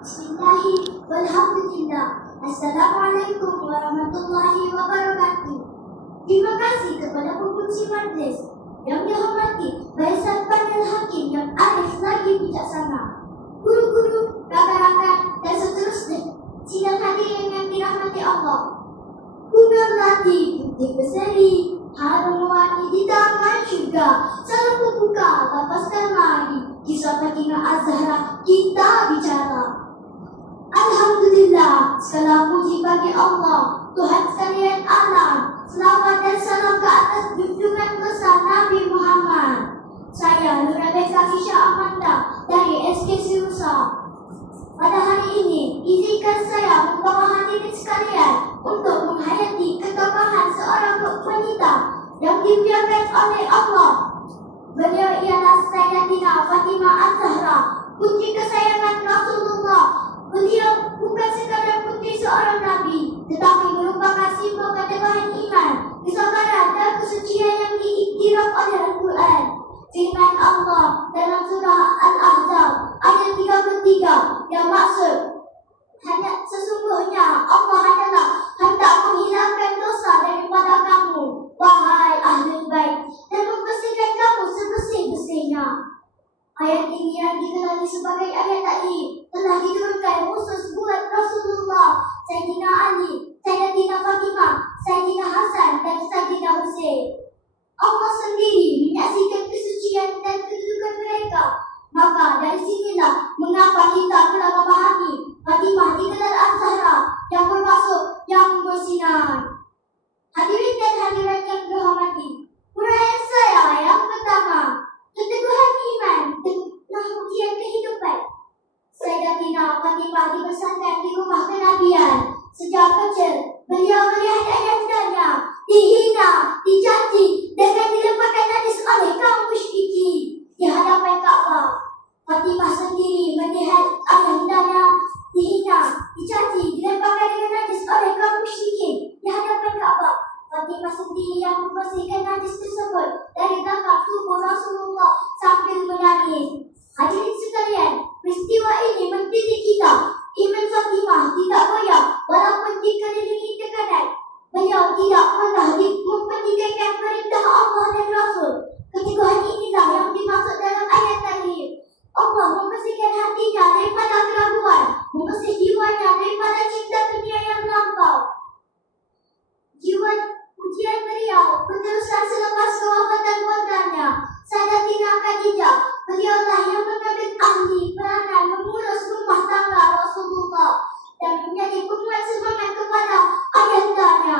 Bismillahi walhamdulillah. Assalamualaikum warahmatullahi wabarakatuh. Terima kasih kepada pengunci majlis yang dihormati Barisan Panel Hakim yang arif lagi bijaksana, guru-guru, rakan-rakan dan seterusnya. Sidang hadirin yang dirahmati Allah. Bunga melati putih berseri, harum wangi di taman syurga. Salam membuka, lepaskan lagi kisah Fatimah Az-Zahra kita bicara. Alhamdulillah, segala puji bagi Allah, Tuhan sekalian alam. Selamat dan salam ke atas junjungan besar Nabi Muhammad. Saya Nur Rebecca Kisha Amanda dari SK Sirusa. Pada hari ini, izinkan saya membawa hadirin sekalian untuk menghayati ketokohan seorang wanita yang dimuliakan oleh Allah. Beliau ialah Sayyidatina Fatimah Az-Zahra, putri kesayangan Rasulullah. Beliau bukan sekadar putri seorang nabi, tetapi merupakan simbol keteguhan iman, kesabaran dan kesucian yang diiktiraf oleh Al-Quran. Firman Allah dalam surah Al-Ahzab ayat 33 yang maksud, hanya sesungguhnya Allah adalah hendak menghilangkan dosa daripada kamu, wahai Ahlul Bait, dan membersihkan kamu sebersih-bersihnya. Ayat ini yang dikenali sebagai ayat ta'i telah diturunkan khusus buat Rasulullah, Sayyidina Ali, Sayyidatina Fatimah, Sayyidina Hasan dan Sayyidina Hussein. Allah sendiri menyaksikan kesucian dan kedudukan mereka. Maka dari sinilah mengapa kita telah memahami Fatimah digelar Az-Zahra yang bermaksud yang bersinar. Hadirin dan hadirat yang dihormati, uraian saya yang pertama, keteguhan iman dan ujian kehidupan. Sayyidatina Fatimah dibesarkan di rumah kenabian. Sejak kecil, beliau melihat ayahnya dihina, dicaci, dan dilemparkan najis oleh kaum musyriki di hadapan Ka'bah. Fatimah sendiri melihat ayahnya dihina, dicaci, dilemparkan dengan najis oleh kaum musyrikin di hadapan Ka'bah. Fatimah sendiri yang membersihkan najis tersebut dari belakang tubuh Rasulullah sambil menangis. Hadirin sekalian, peristiwa ini mendidik kita. Iman Fatimah tidak goyah walaupun dikelilingi tekanan. Beliau tidak pernah mempertikaikan perintah Allah dan Rasul. Keteguhan inilah yang dimaksud dalam ayat tadi. Allah membersihkan hatinya daripada keraguan, membersih jiwanya daripada cinta dunia yang melampau. Ujian beliau berterusan selepas kewafatan bundanya, Sayyidatina Khadijah. Beliaulah yang mengambil ahli peranan mengurus rumah tangga Rasulullah dan menjadi penguat semangat kepada ayahnya.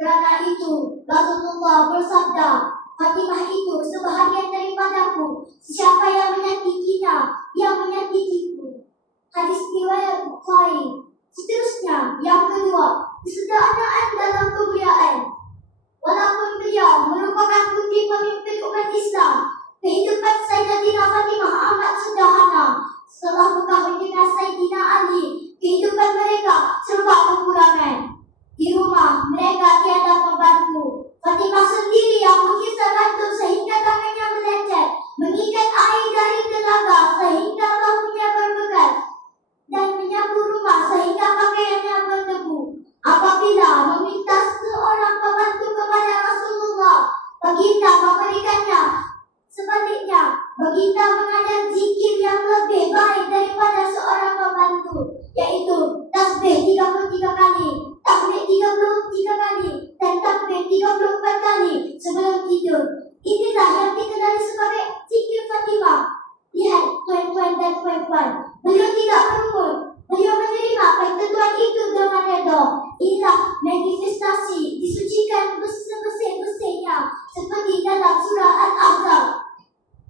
Kerana itu, Rasulullah bersabda, Fatimah itu sebahagian daripadaku. Siapa yang menyakitinya, yang menyakikiku. Hadis riwayat Bukhari. Seterusnya, yang kedua, kesederhanaan dalam kemuliaan. Walaupun beliau merupakan putri pemimpin umat Islam, kehidupan Sayyidatina Fatimah amat sederhana. Setelah berkahwin dengan Sayyidina Ali, kehidupan mereka serba kekurangan. Di rumah, mereka tiada pembantu. Fatimah sendiri yang menghisap batu sehingga tangannya melecet, mengikat air dari telaga sehingga bahunya berbekas, dan menyapu rumah sehingga pakaiannya berdebu. Apabila meminta seorang pembantu kepada Rasulullah, baginda memberikannya. Sebaliknya, baginda mengajar zikir yang lebih baik daripada seorang pembantu, yaitu tasbih 33 kali, tahmid 33 kali, dan takbir 34 kali sebelum tidur. Inilah yang dikenali sebagai zikir Fatimah. Lihat tuan-tuan dan puan-puan, beliau tidak berumur. Beliau menerima ketentuan itu dengan redha. Inilah manifestasi disucikan bersih-bersihnya seperti dalam surah Al-Ahzab.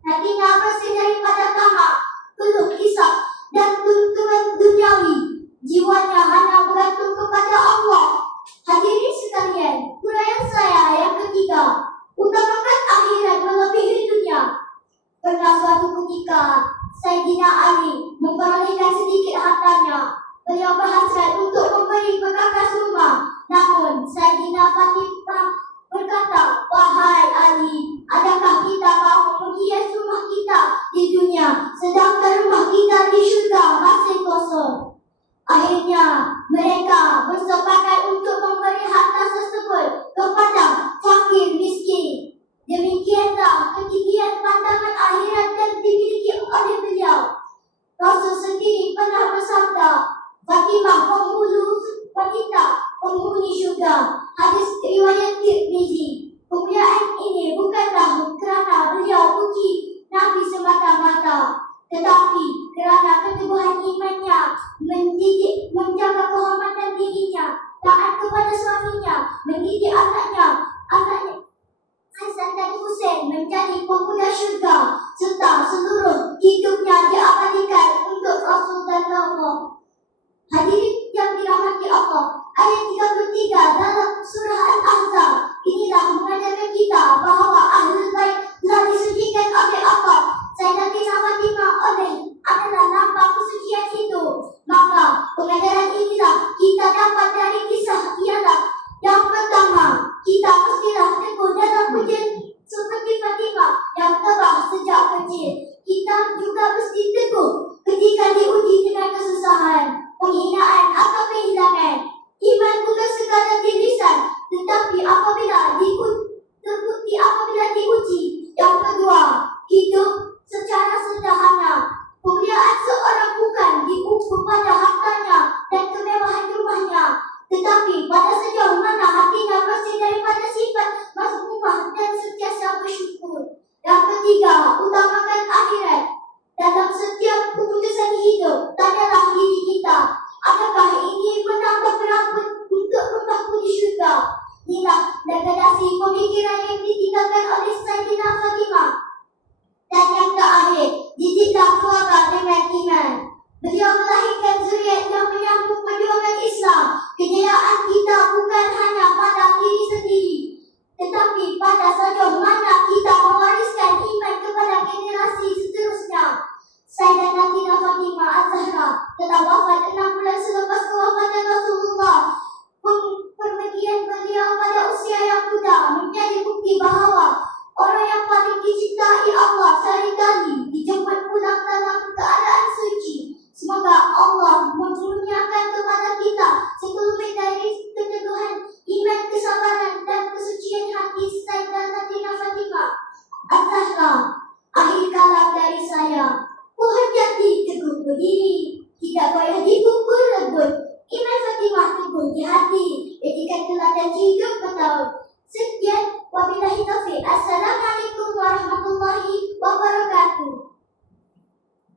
Hatinya bersih daripada tamak, keluh kisah, dan tuntunan duniawi. Jiwanya hanya bergantung kepada Allah. Hadirin sekalian, uraian saya yang ketiga, utamakan akhirat melebihi dunia. Pernah suatu ketika Sayyidina Ali memperolehkan sedikit hartanya. Beliau berhasrat untuk memberi perkakas rumah. Namun Sayyidina Fatimah berkata, "Wahai Ali, adakah kita mahu menghias rumah kita di dunia, sedangkan rumah kita di syurga masih kosong?" Akhirnya, mereka bersepakat untuk memberi harta tersebut kepada fakir miskin. Demikianlah ketinggian pandangan akhirat yang dimiliki oleh beliau. Rasul sendiri pernah bersabda, "Fatimah wanita penghuni syurga." Hadis riwayat Tirmizi. Kemuliaan ini bukanlah kerana beliau puji Nabi semata-mata, tetapi kerana keteguhan imannya, menjaga kehormatan dirinya, taat kepada suaminya, mendidik anaknya Hasan dan Husain menjadi pemuda syurga, serta seluruh hidupnya diabadikan untuk Rasul dan Allah. Hadirin yang dirahmati Allah, ayat 33 dalam surah Al-Ahzab inilah mengajarkan kita bahawa Ahlul Bait telah disucikan oleh Allah. Sayyidatina Fatimah adalah lambang kesucian itu. Maka pengajaran inilah kita dapat dari kisah ialah yang pertama, kita mestilah teguh dalam pujian seperti Fatimah yang tabah sejak kecil. Kita juga mesti teguh ketika diuji dengan kesusahan, penghinaan atau kehilangan. Iman bukan sekadar di lisan, tetapi terbukti apabila diuji. Yang kedua, hidup secara sederhana. Kemuliaan seorang bukan diukur pada hartanya dan kemewahan rumahnya, tetapi pada sejauh mana hatinya bersih daripada sifat mazmumah dan sentiasa bersyukur. Yang ketiga, utamakan akhirat. Dalam setiap keputusan hidup, tanyalah diri kita, adakah ini menambah berapa untuk rumahku di syurga? Inilah degradasi pemikiran yang ditinggalkan oleh Sayyidina Fatimah. Dan yang terakhir, didiklah keluarga dengan iman. Beliau melahirkan zuriat yang menyambung perjuangan Islam. Kejayaan kita bukan hanya pada diri sendiri, tetapi pada sejauh mana kita mewariskan iman kepada generasi seterusnya. Sayyidatina Fatimah Az-Zahra telah wafat 6 bulan selepas kewafatan Rasulullah. Pergian beliau pada usia yang muda menjadi bukti bahawa orang yang paling dicintai Allah seringkali dijemput pulang dalam keadaan suci. Semoga Allah menurunkan kepada kita sekelumit dari keteguhan iman, kesabaran dan kesucian hati Sayyidatina Fatimah Az-Zahra. Akhir kalam dari saya, berhati teguh berdiri, tidak goyah